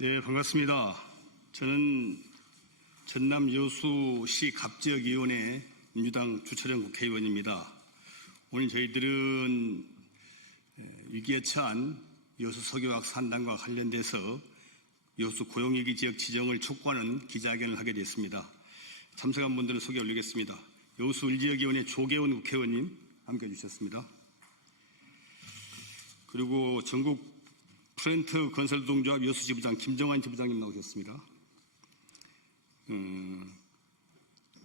네, 반갑습니다. 저는 전남 여수시 갑지역위원회 민주당 주차장 국회의원입니다. 오늘 저희들은 위기에 처한 여수 석유화학 산단과 관련돼서 여수 고용위기 지역 지정을 촉구하는 기자회견을 하게 됐습니다. 참석한 분들을 소개 올리겠습니다. 여수 을지역위원회 조계원 국회의원님 함께해 주셨습니다. 그리고 전국 프렌트 건설노동조합 여수지부장 김정환 지부장님 나오셨습니다.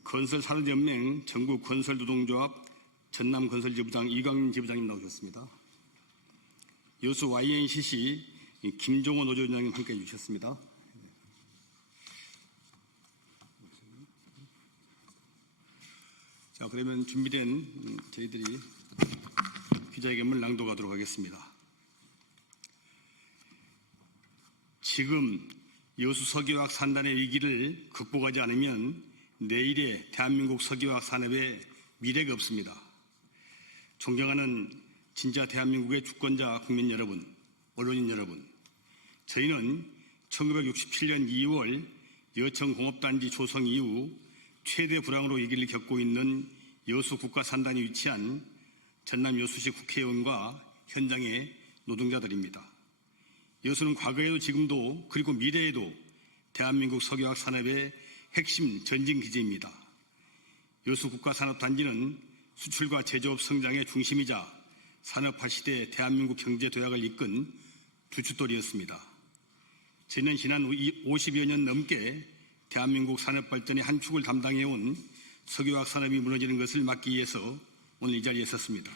건설산업연맹 전국 건설노동조합 전남건설지부장 이광민 지부장님 나오셨습니다. 여수 YNCC 김종호 노조위원장님 함께해 주셨습니다. 자, 그러면 준비된 저희들이 기자회견을 낭독하도록 하겠습니다. 지금 여수 석유화학 산단의 위기를 극복하지 않으면 내일의 대한민국 석유화학 산업에 미래가 없습니다. 존경하는 진짜 대한민국의 주권자 국민 여러분, 언론인 여러분, 저희는 1967년 2월 여천공업단지 조성 이후 최대 불황으로 위기를 겪고 있는 여수 국가산단이 위치한 전남 여수시 국회의원과 현장의 노동자들입니다. 여수는 과거에도 지금도 그리고 미래에도 대한민국 석유화학 산업의 핵심 전진 기지입니다. 여수 국가산업단지는 수출과 제조업 성장의 중심이자 산업화 시대 대한민국 경제 도약을 이끈 주춧돌이었습니다. 저는 지난 50여 년 넘게 대한민국 산업 발전의 한 축을 담당해온 석유화학 산업이 무너지는 것을 막기 위해서 오늘 이 자리에 섰습니다.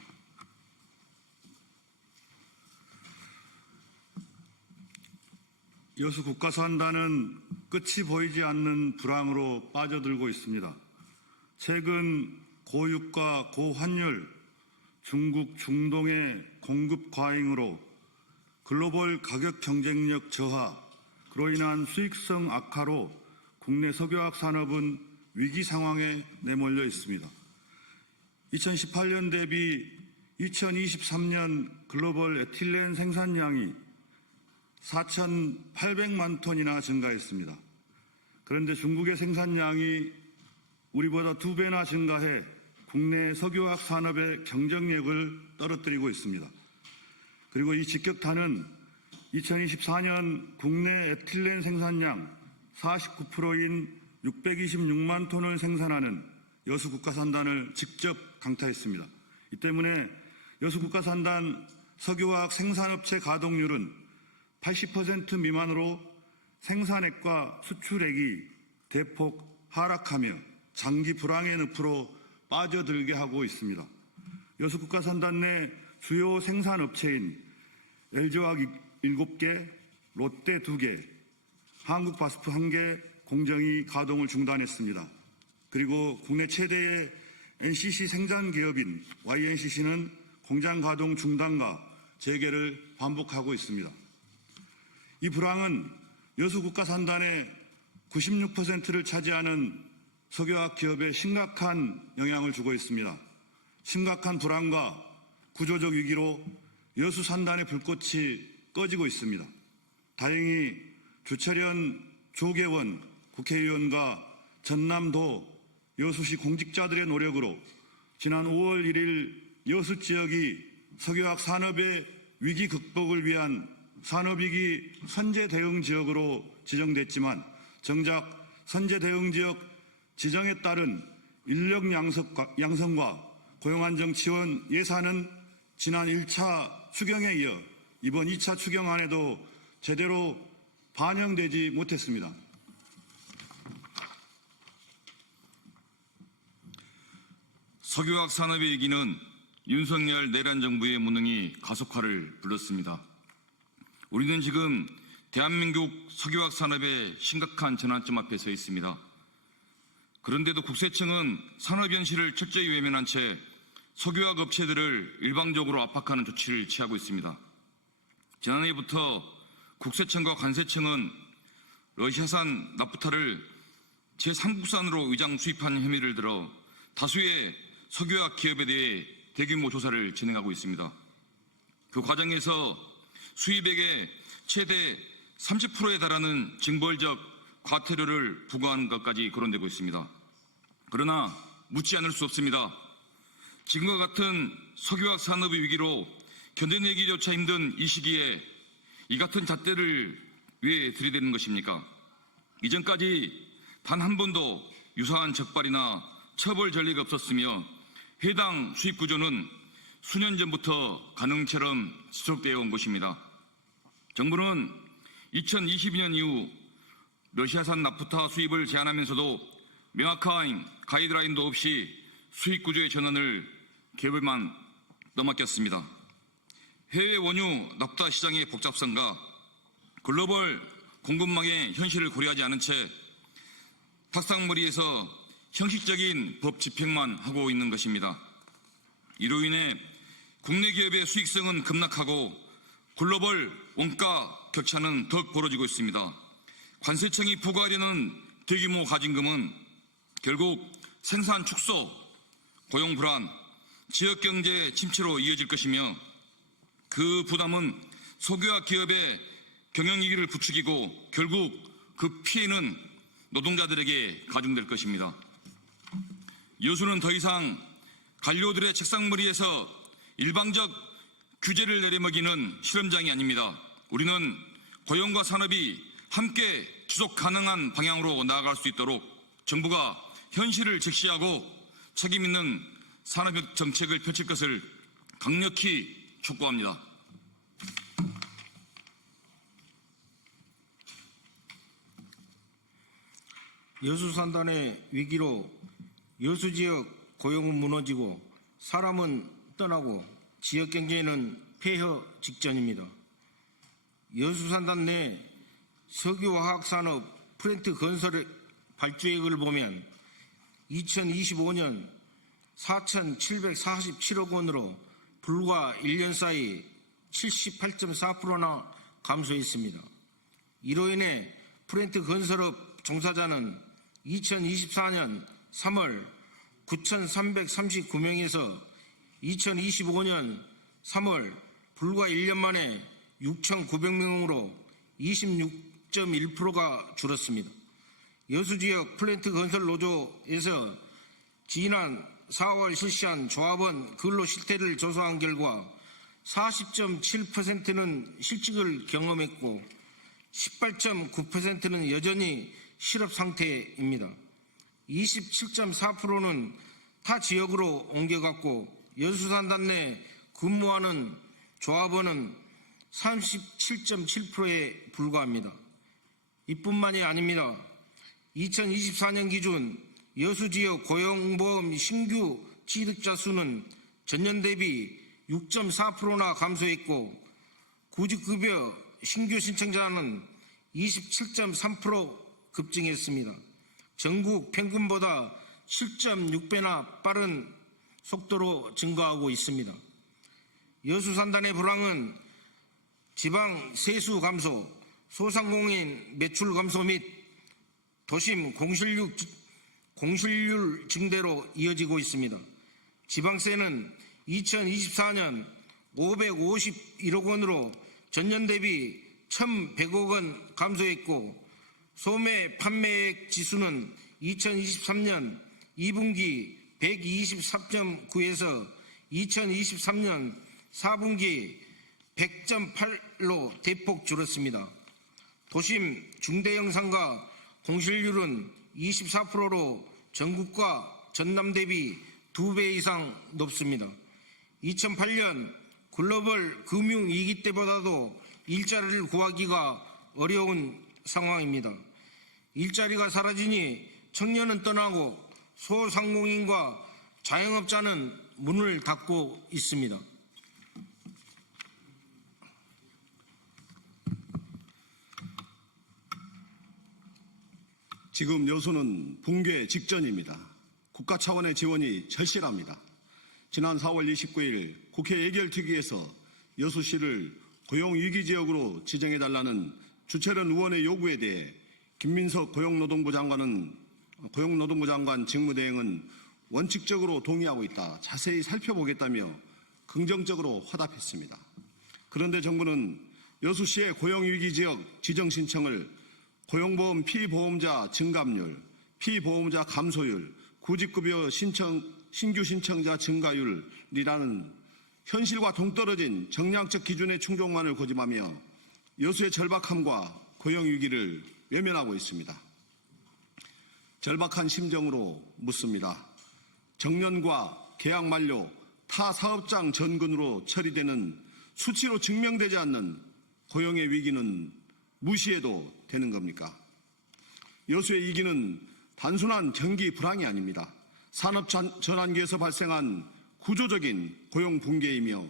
여수 국가산단은 끝이 보이지 않는 불황으로 빠져들고 있습니다. 최근 고유가 고환율, 중국 중동의 공급 과잉으로 글로벌 가격 경쟁력 저하, 그로 인한 수익성 악화로 국내 석유화학 산업은 위기 상황에 내몰려 있습니다. 2018년 대비 2023년 글로벌 에틸렌 생산량이 4,800만 톤이나 증가했습니다. 그런데 중국의 생산량이 우리보다 2배나 증가해 국내 석유화학 산업의 경쟁력을 떨어뜨리고 있습니다. 그리고 이 직격탄은 2024년 국내 에틸렌 생산량 49%인 626만 톤을 생산하는 여수 국가산단을 직접 강타했습니다. 이 때문에 여수 국가산단 석유화학 생산업체 가동률은 80% 미만으로 생산액과 수출액이 대폭 하락하며 장기 불황의 늪으로 빠져들게 하고 있습니다. 여수 국가산단 내 주요 생산업체인 LG화학 7개, 롯데 2개, 한국바스프 1개 공정이 가동을 중단했습니다. 그리고 국내 최대의 NCC 생산기업인 YNCC는 공장 가동 중단과 재개를 반복하고 있습니다. 이 불황은 여수 국가산단의 96%를 차지하는 석유화학 기업에 심각한 영향을 주고 있습니다. 심각한 불황과 구조적 위기로 여수 산단의 불꽃이 꺼지고 있습니다. 다행히 주철현 조계원 국회의원과 전남도 여수시 공직자들의 노력으로 지난 5월 1일 여수 지역이 석유화학 산업의 위기 극복을 위한 산업위기 선제 대응 지역으로 지정됐지만 정작 선제 대응 지역 지정에 따른 인력 양성과 고용안정 지원 예산은 지난 1차 추경에 이어 이번 2차 추경안에도 제대로 반영되지 못했습니다. 석유화학 산업의 위기는 윤석열 내란 정부의 무능이 가속화를 불렀습니다. 우리는 지금 대한민국 석유화학 산업의 심각한 전환점 앞에 서 있습니다. 그런데도 국세청은 산업 현실을 철저히 외면한 채 석유화학 업체들을 일방적으로 압박하는 조치를 취하고 있습니다. 지난해부터 국세청과 관세청은 러시아산 나프타를 제3국산으로 위장 수입한 혐의를 들어 다수의 석유화학 기업에 대해 대규모 조사를 진행하고 있습니다. 그 과정에서 수입액의 최대 30%에 달하는 징벌적 과태료를 부과한 것까지 거론되고 있습니다. 그러나 묻지 않을 수 없습니다. 지금과 같은 석유화학 산업의 위기로 견뎌내기조차 힘든 이 시기에 이 같은 잣대를 왜 들이대는 것입니까? 이전까지 단 한 번도 유사한 적발이나 처벌 전례가 없었으며 해당 수입 구조는 수년 전부터 가능처럼 지속되어 온 것입니다. 정부는 2022년 이후 러시아산 나프타 수입을 제한하면서도 명확한 가이드라인도 없이 수입 구조의 전환을 개발만 떠맡겼습니다. 해외 원유 나프타 시장의 복잡성과 글로벌 공급망의 현실을 고려하지 않은 채 탁상머리에서 형식적인 법 집행만 하고 있는 것입니다. 이로 인해 국내 기업의 수익성은 급락하고 글로벌 원가 격차는 더 벌어지고 있습니다. 관세청이 부과하려는 대규모 가진금은 결국 생산 축소, 고용 불안, 지역경제 침체로 이어질 것이며 그 부담은 석유화학 기업의 경영위기를 부추기고 결국 그 피해는 노동자들에게 가중될 것입니다. 여수는 더 이상 관료들의 책상머리에서 일방적 규제를 내려먹이는 실험장이 아닙니다. 우리는 고용과 산업이 함께 지속 가능한 방향으로 나아갈 수 있도록 정부가 현실을 직시하고 책임 있는 산업 정책을 펼칠 것을 강력히 촉구합니다. 여수 산단의 위기로 여수 지역 고용은 무너지고 사람은 떠나고 지역 경제는 폐허 직전입니다. 여수 산단 내 석유화학 산업 플랜트 건설 발주액을 보면 2025년 4,747억 원으로 불과 1년 사이 78.4%나 감소했습니다. 이로 인해 플랜트 건설업 종사자는 2024년 3월 9,339명에서 2025년 3월 불과 1년 만에 6,900명으로 26.1%가 줄었습니다. 여수 지역 플랜트 건설 노조에서 지난 4월 실시한 조합원 근로 실태를 조사한 결과 40.7%는 실직을 경험했고 18.9%는 여전히 실업 상태입니다. 27.4%는 타 지역으로 옮겨갔고 여수 산단 내 근무하는 조합원은 37.7%에 불과합니다. 이뿐만이 아닙니다. 2024년 기준 여수 지역 고용보험 신규 취득자 수는 전년 대비 6.4%나 감소했고 구직급여 신규 신청자는 27.3% 급증했습니다. 전국 평균보다 7.6배나 빠른 속도로 증가하고 있습니다. 여수 산단의 불황은 지방 세수 감소, 소상공인 매출 감소 및 도심 공실률 증대로 이어지고 있습니다. 지방세는 2024년 551억 원으로 전년 대비 1,100억 원 감소했고 소매 판매액 지수는 2023년 2분기 124.9에서 2023년 4분기 100.8로 대폭 줄었습니다. 도심 중대형 상가 공실률은 24%로 전국과 전남 대비 2배 이상 높습니다. 2008년 글로벌 금융위기 때보다도 일자리를 구하기가 어려운 상황입니다. 일자리가 사라지니 청년은 떠나고 소상공인과 자영업자는 문을 닫고 있습니다. 지금 여수는 붕괴 직전입니다. 국가 차원의 지원이 절실합니다. 지난 4월 29일 국회 예결특위에서 여수시를 고용위기지역으로 지정해달라는 주철현 의원의 요구에 대해 김민석 고용노동부 장관 직무대행은 원칙적으로 동의하고 있다. 자세히 살펴보겠다며 긍정적으로 화답했습니다. 그런데 정부는 여수시의 고용위기 지역 지정 신청을 고용보험 피보험자 증감률, 피보험자 감소율, 구직급여 신규 신청자 증가율이라는 현실과 동떨어진 정량적 기준의 충족만을 고집하며 여수의 절박함과 고용위기를 외면하고 있습니다. 절박한 심정으로 묻습니다. 정년과 계약 만료, 타 사업장 전근으로 처리되는 수치로 증명되지 않는 고용의 위기는 무시해도 되는 겁니까? 여수의 위기는 단순한 경기 불황이 아닙니다. 산업 전환기에서 발생한 구조적인 고용 붕괴이며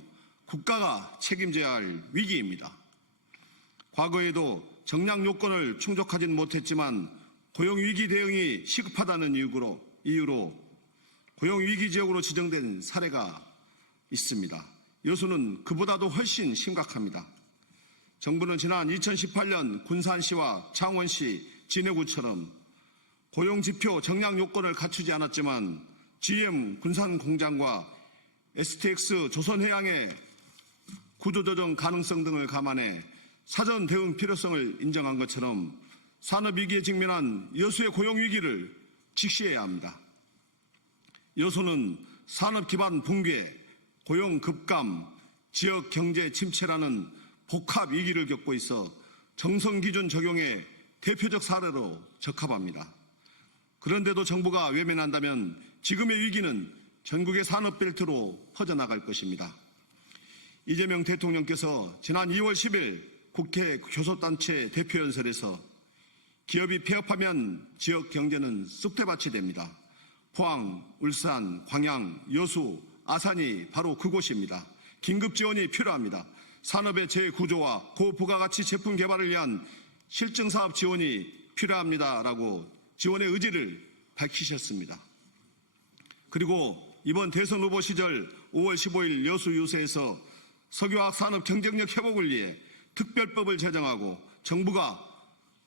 국가가 책임져야 할 위기입니다. 과거에도 정량 요건을 충족하진 못했지만 고용위기 대응이 시급하다는 이유로 고용위기 지역으로 지정된 사례가 있습니다. 여수는 그보다도 훨씬 심각합니다. 정부는 지난 2018년 군산시와 창원시, 진해구처럼 고용지표 정량 요건을 갖추지 않았지만 GM 군산 공장과 STX 조선해양의 구조조정 가능성 등을 감안해 사전 대응 필요성을 인정한 것처럼 산업위기에 직면한 여수의 고용위기를 직시해야 합니다. 여수는 산업 기반 붕괴, 고용 급감, 지역 경제 침체라는 복합 위기를 겪고 있어 정성 기준 적용의 대표적 사례로 적합합니다. 그런데도 정부가 외면한다면 지금의 위기는 전국의 산업벨트로 퍼져나갈 것입니다. 이재명 대통령께서 지난 2월 10일 국회 교섭단체 대표연설에서 기업이 폐업하면 지역 경제는 쑥대밭이 됩니다. 포항, 울산, 광양, 여수, 아산이 바로 그곳입니다. 긴급 지원이 필요합니다. 산업의 재구조와 고부가가치 제품 개발을 위한 실증사업 지원이 필요합니다라고 지원의 의지를 밝히셨습니다. 그리고 이번 대선 후보 시절 5월 15일 여수 유세에서 석유화학 산업 경쟁력 회복을 위해 특별법을 제정하고 정부가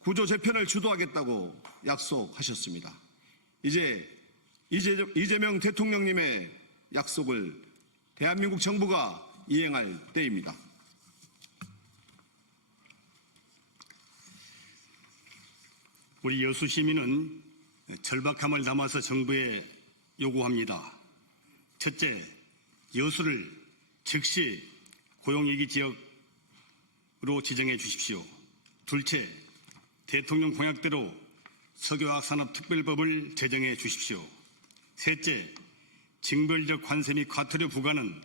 구조 재편을 주도하겠다고 약속하셨습니다. 이제 이재명 대통령님의 약속을 대한민국 정부가 이행할 때입니다. 우리 여수 시민은 절박함을 담아서 정부에 요구합니다. 첫째, 여수를 즉시 고용위기 지역으로 지정해 주십시오. 둘째, 대통령 공약대로 석유화학산업특별법을 제정해 주십시오. 셋째, 징벌적 관세 및 과태료 부과는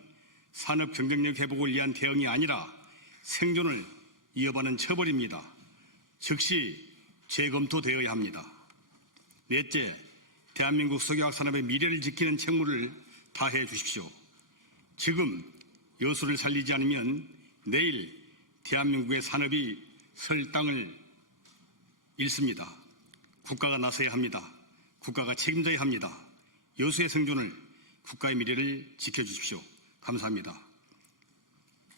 산업 경쟁력 회복을 위한 대응이 아니라 생존을 이어받는 처벌입니다. 즉시 재검토되어야 합니다. 넷째, 대한민국 석유화학 산업의 미래를 지키는 책무를 다해 주십시오. 지금 여수를 살리지 않으면 내일 대한민국의 산업이 설 땅을 잃습니다. 국가가 나서야 합니다. 국가가 책임져야 합니다. 여수의 생존을, 국가의 미래를 지켜주십시오. 감사합니다.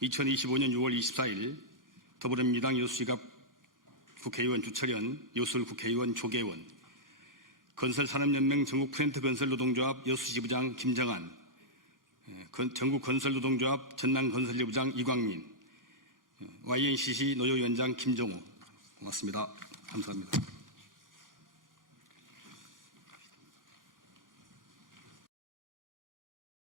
2025년 6월 24일 더불어민주당 여수지갑 국회의원 주철현, 여술 국회의원 조계원, 건설산업연맹 전국프렌트건설노동조합 여수지부장 김정한, 전국건설노동조합 전남건설지부장 이광민, YNCC 노조위원장 김정호. 고맙습니다. 감사합니다.